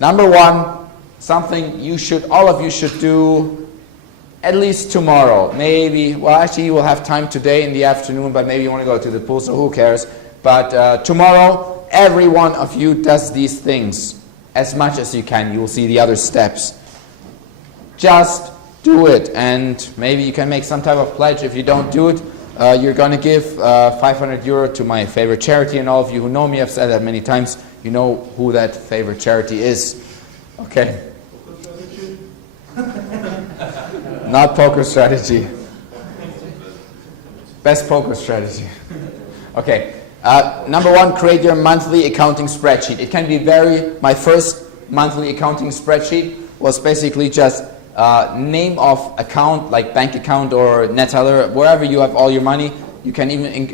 Number one, something all of you should do at least tomorrow. Maybe, well, actually you will have time today in the afternoon, but maybe you want to go to the pool, so who cares? But tomorrow, every one of you does these things as much as you can. You will see the other steps. Just do it, and maybe you can make some type of pledge. If you don't do it, you're going to give 500 euro to my favorite charity, and all of you who know me, I've said that many times, you know who that favorite charity is. Okay? Not poker strategy. Best poker strategy. Okay. Number one, create your monthly accounting spreadsheet. It can be my first monthly accounting spreadsheet was basically just name of account, like bank account or Neteller, wherever you have all your money. You can even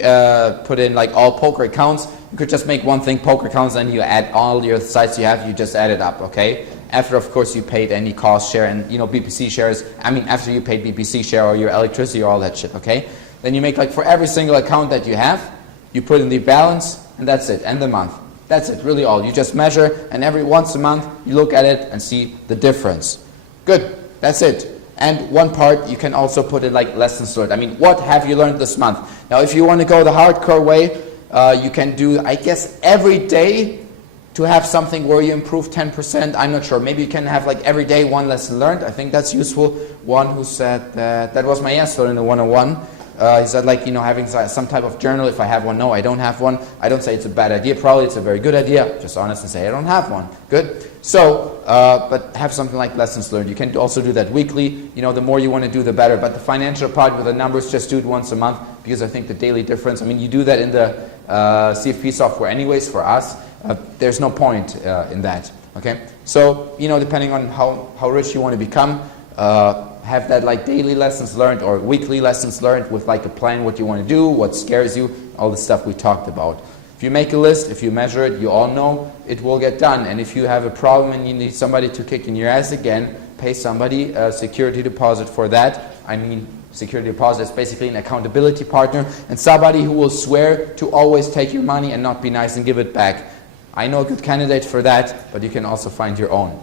put in like all poker accounts. You could just make one thing, poker accounts, and you add all your sites you have, you just add it up, okay? After, of course, you paid any cost share and, BPC shares. I mean, after you paid BPC share or your electricity or all that shit, okay? Then you make like for every single account that you have, you put in the balance, and that's it, and the month. That's it, really all. You just measure, and every once a month, you look at it and see the difference. Good, that's it. And one part, you can also put it like lessons learned. I mean, what have you learned this month? Now, if you want to go the hardcore way, you can do, I guess, every day to have something where you improve 10%. I'm not sure. Maybe you can have like every day one lesson learned. I think that's useful. One who said that was my answer in the 101. He said like, having some type of journal. If I have one, no, I don't have one. I don't say it's a bad idea. Probably it's a very good idea. Just honest and say I don't have one. Good. So, but have something like lessons learned. You can also do that weekly. The more you want to do, the better. But the financial part with the numbers, just do it once a month, because I think the daily difference, I mean, you do that in the CFP software anyways for us. There's no point in that. Okay. So, depending on how rich you want to become, have that like daily lessons learned or weekly lessons learned with like a plan, what you want to do, what scares you, all the stuff we talked about. If you make a list, if you measure it, you all know it will get done. And if you have a problem and you need somebody to kick in your ass again, pay somebody a security deposit for that. I mean, security deposit is basically an accountability partner and somebody who will swear to always take your money and not be nice and give it back. I know a good candidate for that, but you can also find your own.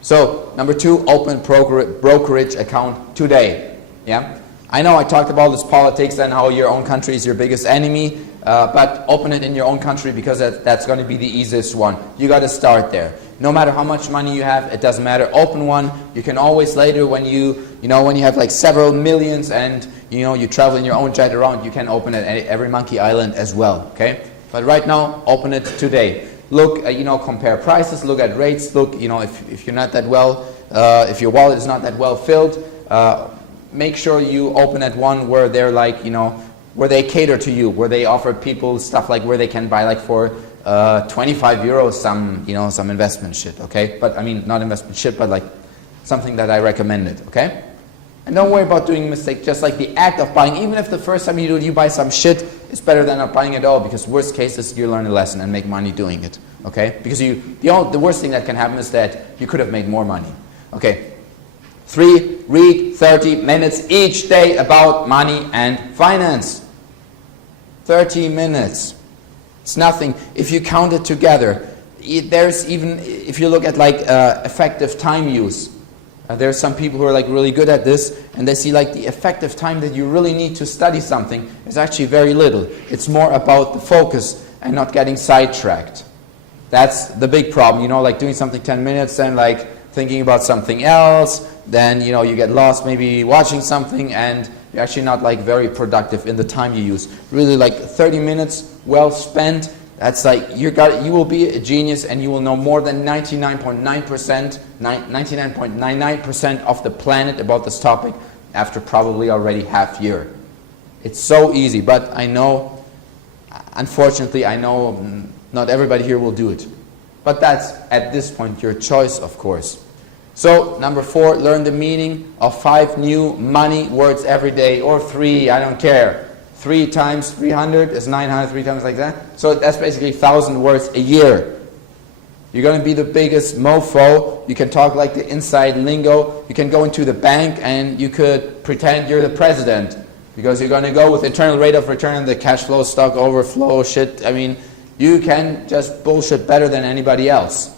So, number two, open brokerage account today. Yeah, I know I talked about this politics and how your own country is your biggest enemy, but open it in your own country because that's going to be the easiest one. You got to start there. No matter how much money you have, it doesn't matter. Open one. You can always later, when you have like several millions and you travel in your own jet around, you can open it at every monkey island as well. Okay, but right now, open it today. Look, compare prices, look at rates, look, if you're not that well, if your wallet is not that well filled, make sure you open at one where they're like, where they cater to you, where they offer people stuff like where they can buy like for 25 euros some investment shit, okay? But I mean, not investment shit, but like something that I recommended, okay? And don't worry about doing a mistake, just like the act of buying. Even if the first time you do it, you buy some shit, it's better than not buying at all, because worst case is you learn a lesson and make money doing it, okay? Because the worst thing that can happen is that you could have made more money, okay? 3, read 30 minutes each day about money and finance. 30 minutes. It's nothing. If you count it together, there's even, if you look at like effective time use, there's some people who are like really good at this, and they see like the effective time that you really need to study something is actually very little. It's more about the focus and not getting sidetracked. That's the big problem, like doing something 10 minutes and like thinking about something else, then you get lost maybe watching something and you're actually not like very productive in the time you use. Really like 30 minutes well spent, that's like you will be a genius and you will know more than 99.99% of the planet about this topic after probably already half year. It's so easy, but I know, unfortunately, not everybody here will do it. But that's, at this point, your choice, of course. So, number 4, learn the meaning of 5 new money words every day, or 3, I don't care. 3 times 300 is 900, 3 times like that. So that's basically 1,000 words a year. You're going to be the biggest mofo. You can talk like the inside lingo. You can go into the bank and you could pretend you're the president, because you're going to go with internal rate of return, the cash flow, stock overflow shit. I mean, you can just bullshit better than anybody else.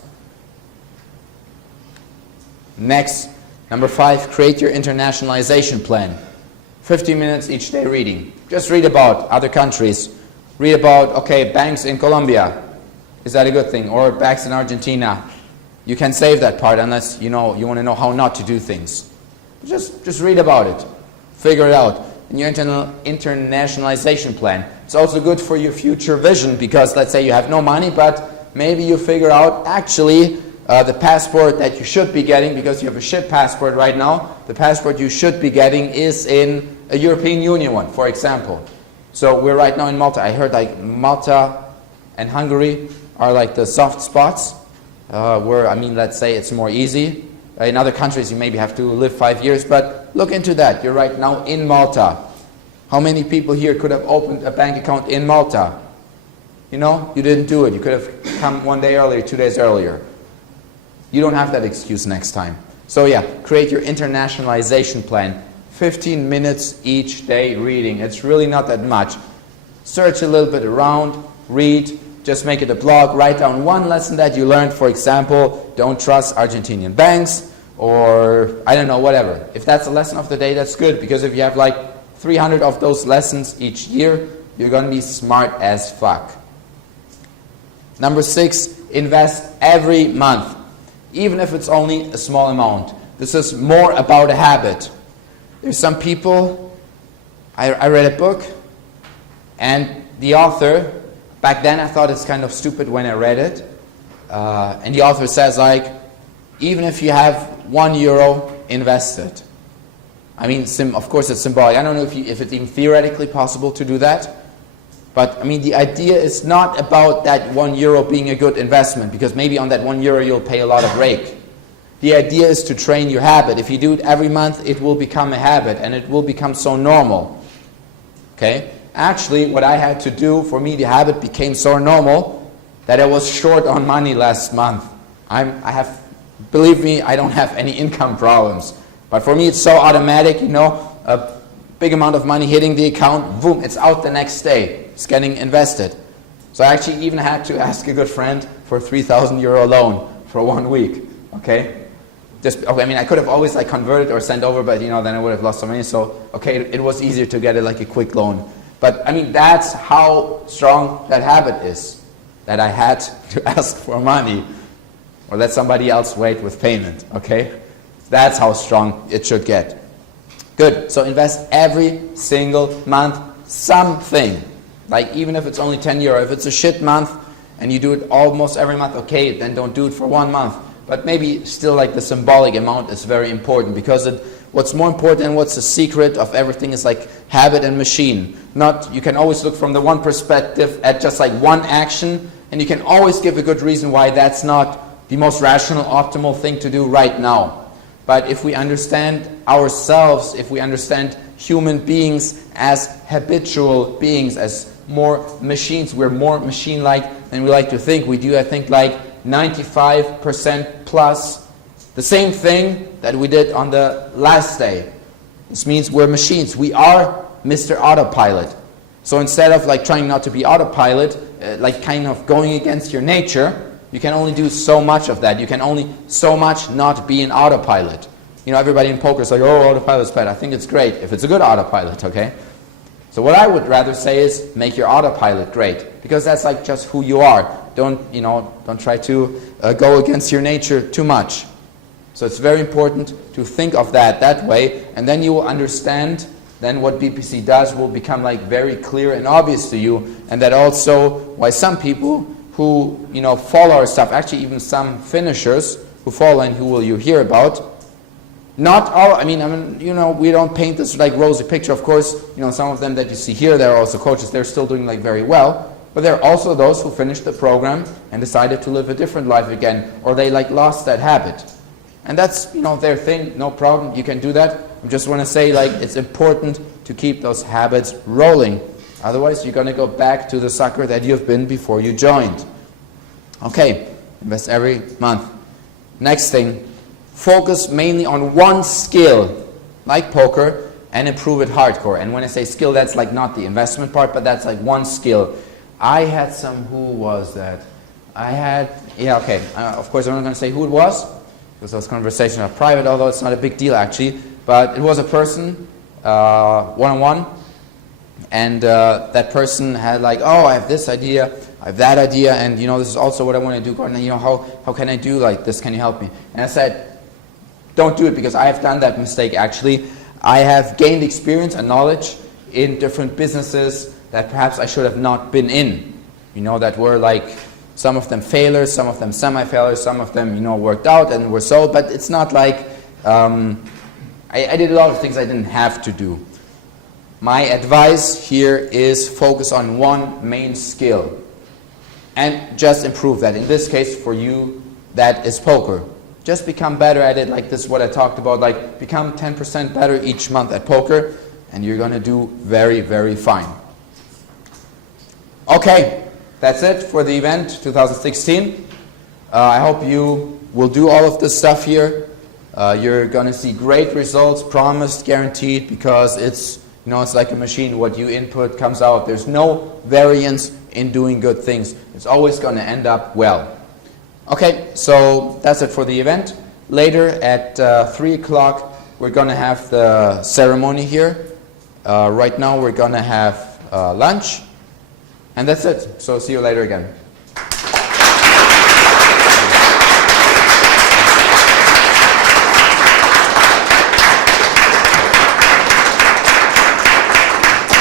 Next, number 5, create your internationalization plan. 15 minutes each day reading. Just read about other countries. Read about, okay, banks in Colombia. Is that a good thing? Or banks in Argentina. You can save that part unless you want to know how not to do things. Just read about it. Figure it out. In your internationalization plan. It's also good for your future vision because let's say you have no money, but maybe you figure out actually the passport that you should be getting, because you have a shit passport right now, the passport you should be getting is in a European Union one, for example. So we're right now in Malta. I heard like Malta and Hungary are like the soft spots, where, let's say it's more easy. In other countries you maybe have to live 5 years, but look into that. You're right now in Malta. How many people here could have opened a bank account in Malta? You didn't do it. You could have come 1 day earlier, 2 days earlier. You don't have that excuse next time. So yeah, create your internationalization plan. 15 minutes each day reading. It's really not that much. Search a little bit around, read, just make it a blog, write down one lesson that you learned. For example, don't trust Argentinian banks, or I don't know, whatever. If that's a lesson of the day, that's good, because if you have like 300 of those lessons each year, you're going to be smart as fuck. Number 6, invest every month, even if it's only a small amount. This is more about a habit. There's some people, I read a book, and the author, back then I thought it's kind of stupid when I read it, and the author says like, even if you have €1 invested, of course it's symbolic. I don't know if it's even theoretically possible to do that, but the idea is not about that €1 being a good investment, because maybe on that €1 you'll pay a lot of rake. The idea is to train your habit. If you do it every month, it will become a habit, and it will become so normal. Okay? Actually, what I had to do, for me, the habit became so normal that I was short on money last month. Believe me, I don't have any income problems. But for me, it's so automatic, a big amount of money hitting the account, boom, it's out the next day. It's getting invested. So I actually even had to ask a good friend for a €3,000 loan for 1 week. Okay? I could have always converted or sent over, but then I would have lost some money. So, okay, it was easier to get a quick loan. But that's how strong that habit is, that I had to ask for money or let somebody else wait with payment. Okay? That's how strong it should get. Good. So invest every single month something. Even if it's only €10. If it's a shit month and you do it almost every month, okay, then don't do it for 1 month. But maybe still the symbolic amount is very important, because what's more important and what's the secret of everything is habit and machine. You can always look from the one perspective at just one action, and you can always give a good reason why that's not the most rational, optimal thing to do right now. But if we understand ourselves, if we understand human beings as habitual beings, as more machines, we're more machine-like than we like to think. We do, I think, 95% plus the same thing that we did on the last day. This means we're machines. We are Mr. Autopilot. So instead of trying not to be autopilot, kind of going against your nature, you can only do so much of that. You can only so much not be an autopilot. Everybody in poker is oh, autopilot's bad. I think it's great if it's a good autopilot, okay? So what I would rather say is make your autopilot great, because that's just who you are. Don't try to go against your nature too much. So it's very important to think of that way, and then you will understand. Then what BPC does will become very clear and obvious to you, and that also why some people who follow our stuff, actually even some finishers who follow and who you hear about. Not all. We don't paint this rosy picture. Of course, some of them that you see here, they're also coaches. They're still doing very well. But there are also those who finished the program and decided to live a different life again, or they lost that habit. And that's their thing. No problem. You can do that. I just want to say it's important to keep those habits rolling. Otherwise, you're going to go back to the sucker that you've been before you joined. Okay, invest every month. Next thing, focus mainly on one skill, like poker, and improve it hardcore. And when I say skill, that's not the investment part, but that's one skill. I had who was that? Of course I'm not going to say who it was, because those conversations are private, although it's not a big deal actually. But it was a person, one-on-one, and that person had like, oh, I have this idea, I have that idea, and this is also what I want to do, Gordon. How can I do like this? Can you help me? And I said, don't do it, because I have done that mistake actually. I have gained experience and knowledge in different businesses that perhaps I should have not been in. That were like, some of them failures, some of them semi-failures, some of them, worked out and were sold, but it's not like, I did a lot of things I didn't have to do. My advice here is focus on one main skill and just improve that. In this case, for you, that is poker. Just become better at it, like this is what I talked about, like become 10% better each month at poker, and you're going to do very, very fine. Okay, that's it for the event 2016. I hope you will do all of this stuff here. You're going to see great results, promised, guaranteed, because it's like a machine. What you input comes out. There's no variance in doing good things. It's always going to end up well. Okay, so that's it for the event. Later at 3 o'clock, we're going to have the ceremony here. Right now, we're going to have lunch. And that's it. So see you later again.